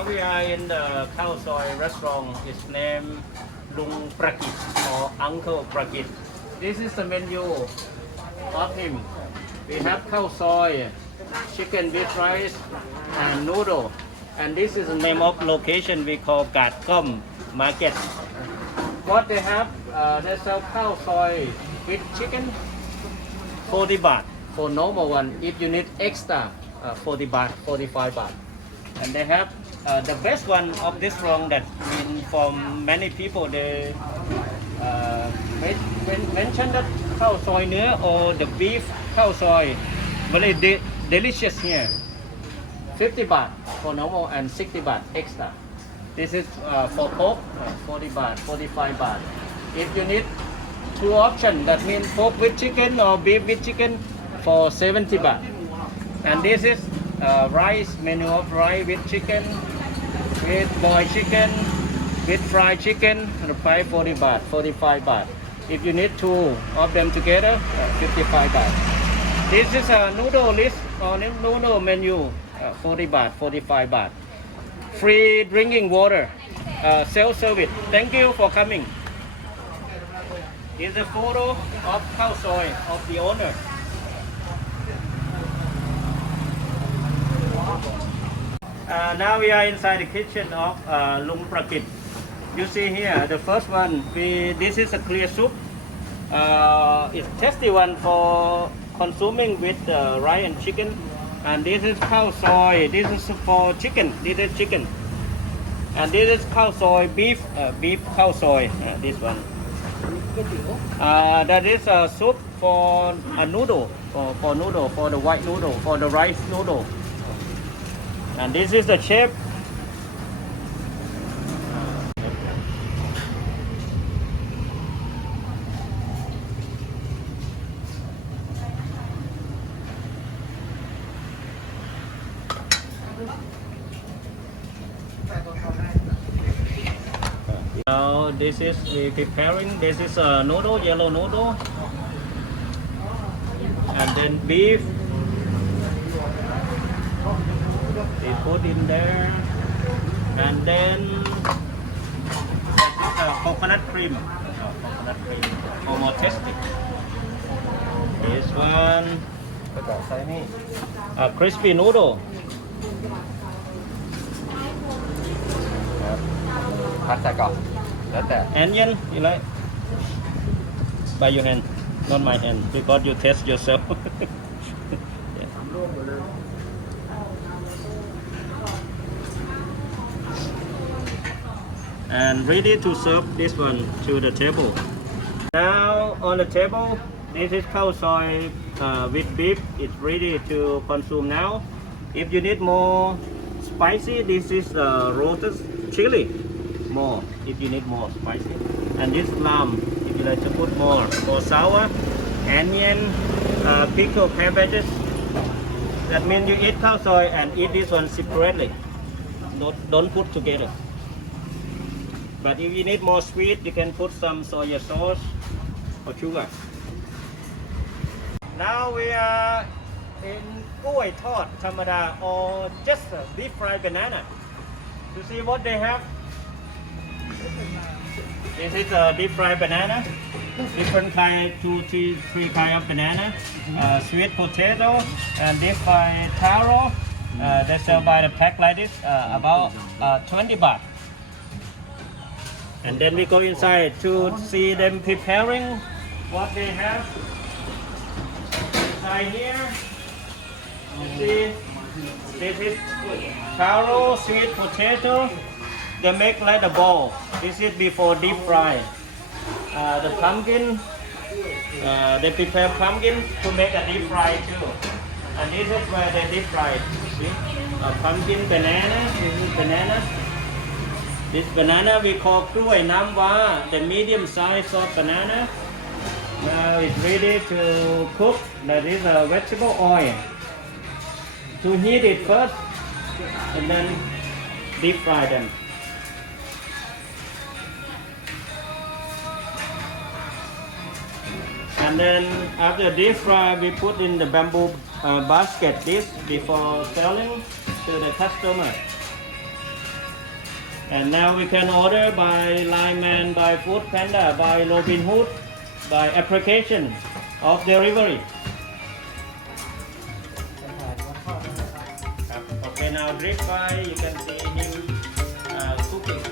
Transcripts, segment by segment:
Now we are in the Khao Soi restaurant. It's named Lung Prakit or Uncle Prakit. This is the menu of him. We have Khao Soi, chicken with rice, and noodle. And this is the name of location we call Gat Kom Market. What they have, they sell Khao Soi with chicken, 40 baht for normal one. If you need extra, 40 baht, 45 baht. And they have the best one of this restaurant that for many people they mention that Khao Soi นื้อ or the beef Khao Soi, very delicious here. 50 baht for normal and 60 baht extra. This is for pork, 40 baht, 45 baht. If you need two options, that means pork with chicken or beef with chicken for 70 baht. And this is rice, menu of rice with chicken, with boiled chicken, with fried chicken, the price 40 baht, 45 baht. If you need two of them together, 55 baht. This is a noodle list or noodle menu, 40 baht, 45 baht. Free drinking water, self-service. Thank you for coming. Here's a photo of Khao Soi of the owner. Now we are inside the kitchen of Lung Prakit. You see here, the first one, this is a clear soup. It's tasty one for consuming with rice and chicken. And this is Khao Soi. This is for chicken. This is chicken. And this is Khao Soi beef. Beef Khao Soi. This one. That is a soup for a noodle. For noodle. For the white noodle. For the rice noodle. And this is the chef. Now this is the preparing. This is a noodle, yellow noodle, and then beef. They put in there, and then coconut cream. Coconut cream for more tasty. This one, crispy noodle. พัดใส่ก่อนแล้วแต่ Onion, you like? By your hand, not my hand, because you taste yourself. And ready to serve this one to the table. Now on the table, this is Khao Soi with beef. It's ready to consume now. If you need more spicy, this is roasted chili. More if you need more spicy. And this lamb, if you like to put more sour, onion, pickled cabbages. That means you eat Khao Soi and eat this one separately. Don't put together. But if you need more sweet, you can put some soy sauce or sugar. Now we are in Goi Thot Thamada or just deep fried banana. To see what they have. This is a deep fried banana. Different kind, three kind of banana. Sweet potato and deep fried taro. They sell by the pack like this, about 20 baht. And then we go inside to see them preparing what they have. Inside here, you see, this is taro, sweet potato. They make like a ball. This is before deep fry. The pumpkin, they prepare pumpkin to make a deep fry too. And this is where they deep fry it. See? Pumpkin, banana. This is banana. This banana we call Kluai Nam Wa, the medium size of banana. Now it's ready to cook. That is a vegetable oil. To heat it first and then deep fry them. And then after deep fry, we put in the bamboo basket this before selling to the customer. And now we can order by Line Man, by Food Panda, by Robin Hood, by application of delivery. Okay, now drip by, you can see him cooking.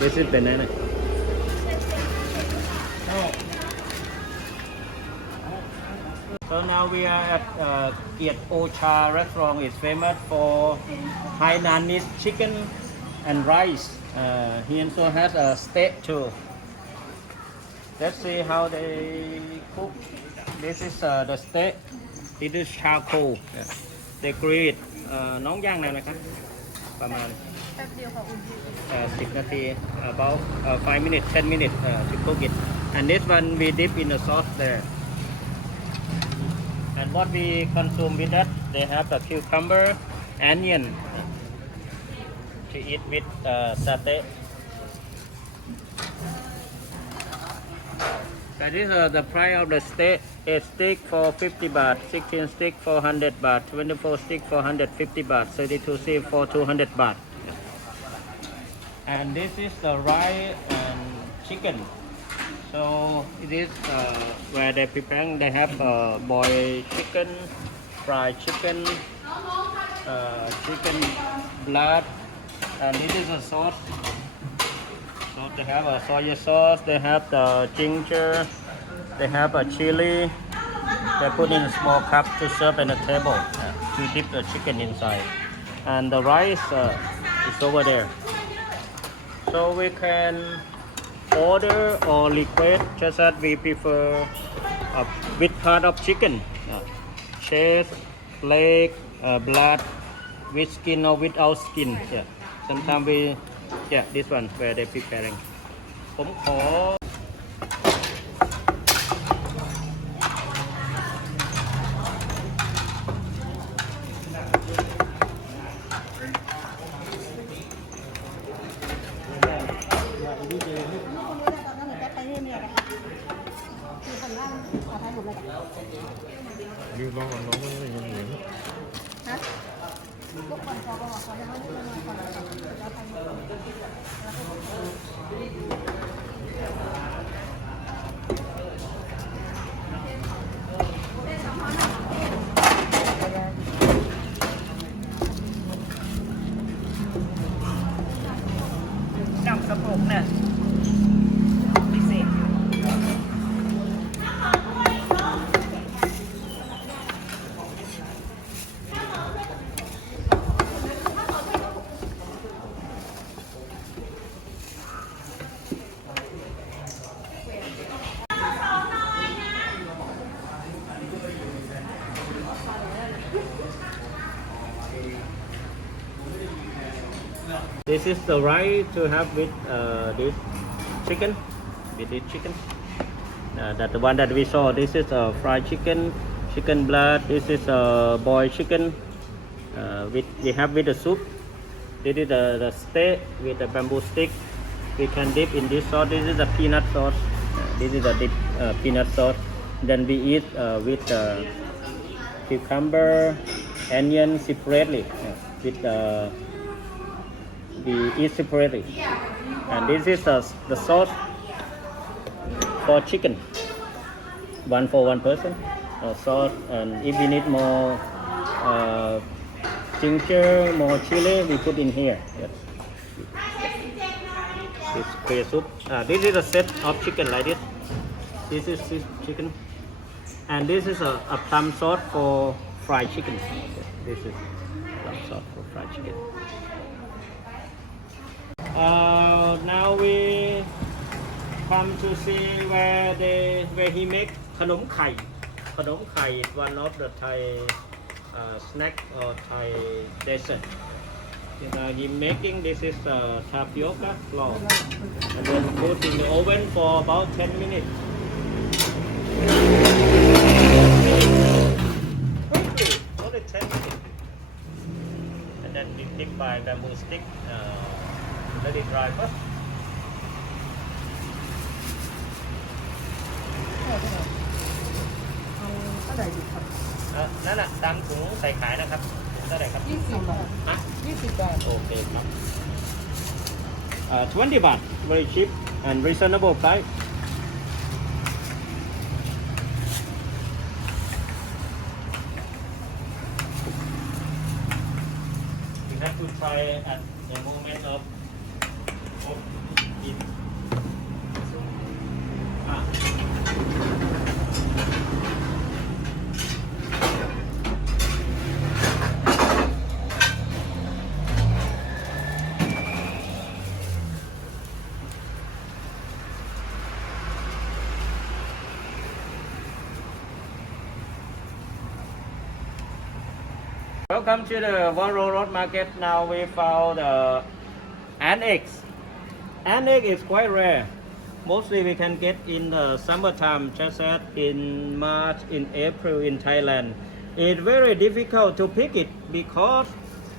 This is banana. So now we are at Ocha Restaurant. It's famous for Hainanese chicken and rice. He also has a steak too. Let's see how they cook. This is the steak. This is charcoal. They grill it. น้องย่างนานไหมครับประมาณ แป๊บเดียวค่ะอุ่น 10 นาที about 5 minutes 10 minutes to cook it. And this one we dip in the sauce there. And what we consume with that, they have the cucumber, onion to eat with satay. That is the price of the steak. 8 stick for 50 baht, 16 stick for 100 baht, 24 stick for 150 baht, 32 stick for 200 baht. And this is the rice and chicken. So it is where they prepare. They have boiled chicken, fried chicken, chicken blood, and this is a sauce. So they have a soy sauce. They have the ginger. They have a chili. They put in a small cup to serve at the table to dip the chicken inside. And the rice is over there. So we can order or request just that we prefer with part of chicken, chest, leg, blood, with skin or without skin. Yeah. Sometimes we, this one where they preparing. ผมขอ ยืนรอก่อนน้องไม่ได้ยังเหลือ ฮะลูกคนพอบอกเขาจะไม่ได้ลงมาก่อนแล้วทำจับสะโพกเนี่ยพิเศษ This is the rice to have with this chicken. With this chicken. That the one that we saw. This is fried chicken, chicken blood. This is boiled chicken. We have with the soup. This is the steak with the bamboo stick. We can dip in this sauce. This is the peanut sauce. This is the dip peanut sauce. Then we eat with cucumber, onion separately. With we eat separately. And this is the sauce for chicken. One for one person. Sauce, and if we need more ginger, more chili, we put in here. Yes. It's Okay, soup. This is a set of chicken like this. This is chicken, and this is a plum sauce for fried chicken. Okay, this is plum sauce for fried chicken. Now we come to see where he make khanom khai. Khanom khai is one of the Thai snack or Thai dessert. He making this is tapioca flour and then put in the oven for about 10 minutes. Quickly, only 10 minutes. And then we pick by bamboo stick. Let it dry first. เอาเท่าไหร่ดีครับ นั่นแหละตามถุงใส่ขายนะครับเท่าไหร่ครับ 20 บาท ฮะ 20 บาท โอเคครับ20 baht very cheap and reasonable price you have to try at the moment of it. Welcome to the One Road Market. Now we found ant eggs. Ant egg is quite rare. Mostly we can get in the summertime, just as in March, in April in Thailand. It's very difficult to pick it because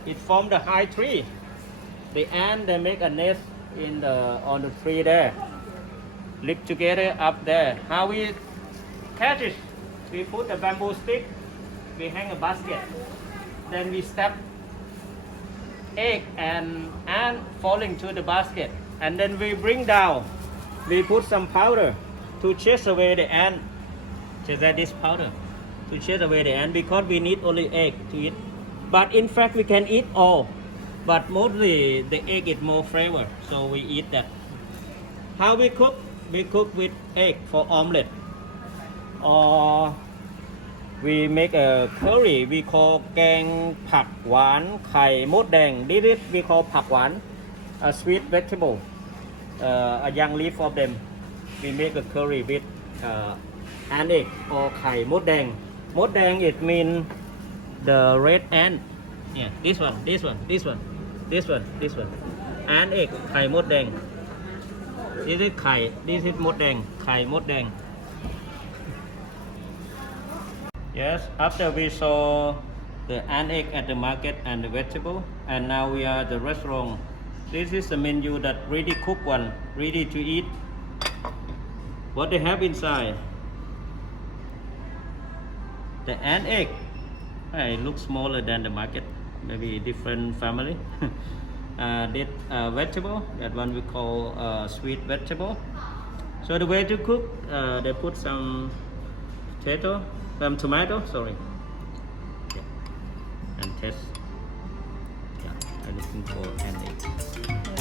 it forms a high tree. The ant they make a nest in on the tree there, live together up there. How we catch it? We put a bamboo stick. We hang a basket. Then we step egg and ant falling to the basket, and then we bring down. We put some powder to chase away the ant. Is that this powder to chase away the ant because we need only egg to eat. But in fact we can eat all, but mostly the egg is more flavor, so we eat that. How we cook? We cook with egg for omelette, or we make a curry. We call Kang Pak Wan Khai Mot Dang. This is we call Pak Wan, a sweet vegetable, a young leaf of them. We make a curry with ant egg or Khai Mot Dang. Mot Dang it means the red ant. Yeah, this one, this one, this one, this one, this one. Ant egg, Khai Mot Dang. This is Khai, this is Mot Dang, Khai Mot Dang. Yes, after we saw the ant egg at the market and the vegetable, and now we are at the restaurant. This is the menu that ready cooked one, ready to eat. What they have inside? The ant egg. It looks smaller than the market, maybe different family. This vegetable, that one we call sweet vegetable. So the way to cook, they put some tomato, sorry. Okay. And test. Yeah, I'm looking for ant egg.